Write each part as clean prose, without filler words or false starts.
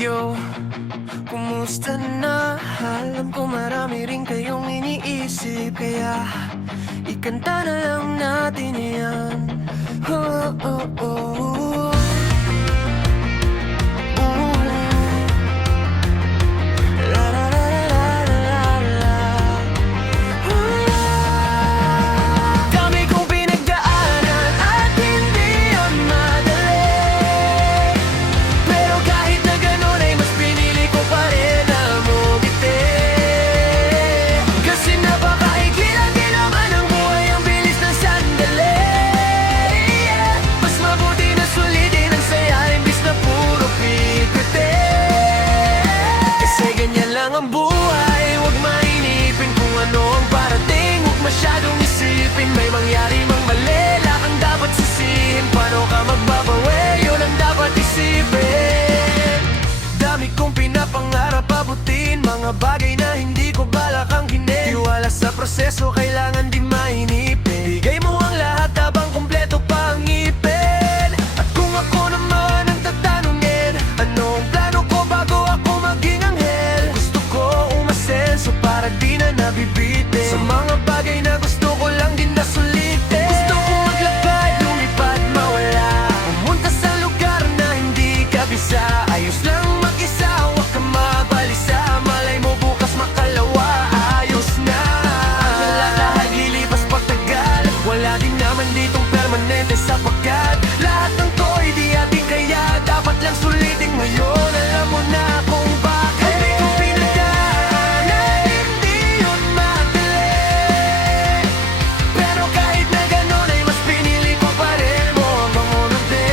Yo, kumusta na? Alam ko marami rin kayong iniisip, kaya ikanta na lang natin yan. Oh, oh, oh. La, la, la, la, la, la. Dami kong pinagdaanan at hindi yun madali, pero kahit na ganun ay mas pinili ko pa rin na umiti. Kasi napakaigli lang din naman ang buhay, ang bilis ng sandali. Mas mabuti na sulitin ang saya imbis na puro pipiti. Kasi ganyan lang ang buhay, huwag mainipin kung ano ang parating. Huwag masyadong isipin, may mangyari mang mali, lakang dapat sisihin. Paano ka magbabawi, yun ang dapat isipin. Dami kong pinapangarap abutin, mga bagay na hindi ko balak ang ginin. Tiwala sa proseso, kailangan di mainipin. Bigay mo ang lahat habang kumpleto pa ang ngipin. At kung ako naman ang tatanungin, ano ang plano ko bago ako maging anghel? Gusto ko umasenso para di na nabibitin sa mga bagay na gusto ko lang din na sulitin. Gusto ko maglakad, lumipad, mawala, pumunta sa lugar na hindi kabisa. Ayos lang mag-isa, huwag ka mabalisa, malay mo bukas makalawa, ayos na. Ang lahat lilipas pagtagal, wala din naman ditong permanente sapagkat lahat ng to ay di ating kaya dapat lang sulitin ngayon. Alam mo na kung bakit. Hindi ko pinagdaanan, hindi yun madali, pero kahit na ganun ay mas pinili ko pa rin mo hanggang unti.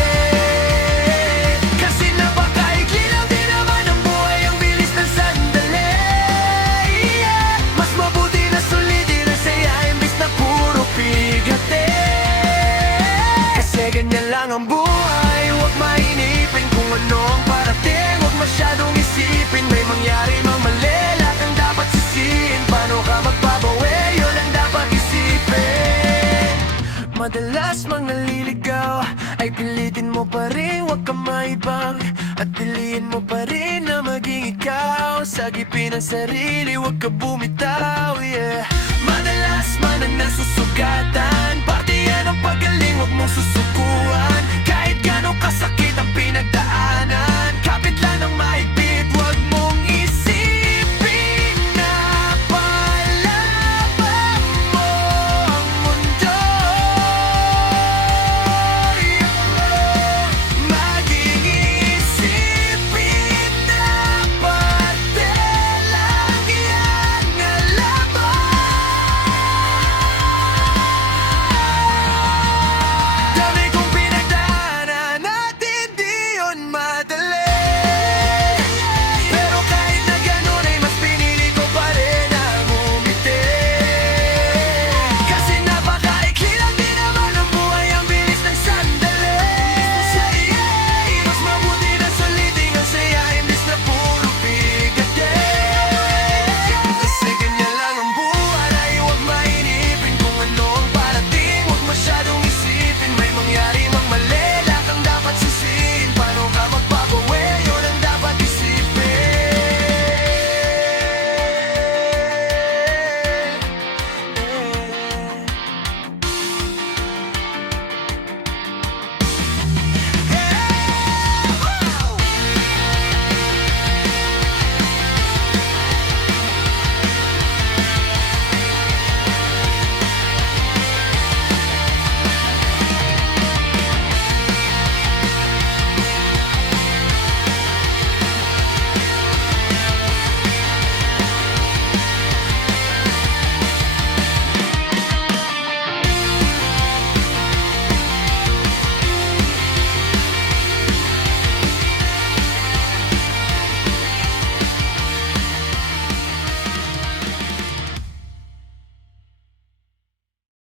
Kasi napakaigli lang din naman ang buhay, ang bilis ng sandali. Mas mabuti na sulitin ang saya imbis na puro pigate. Kasi ganyan lang ang buhay, huwag mainipin kung ano ang parating. Huwag masyadong isipin, may mangyari mang mali, lahat ang dapat sisihin. Paano ka magbabawi, yun ang dapat isipin. Madalas mang naliligaw ay pilitin mo pa rin, huwag ka maibang, at piliin mo pa rin na maging ikaw. Sagipin ang sarili, huwag ka bumitaw, yeah. Madalas man ang nasusugatan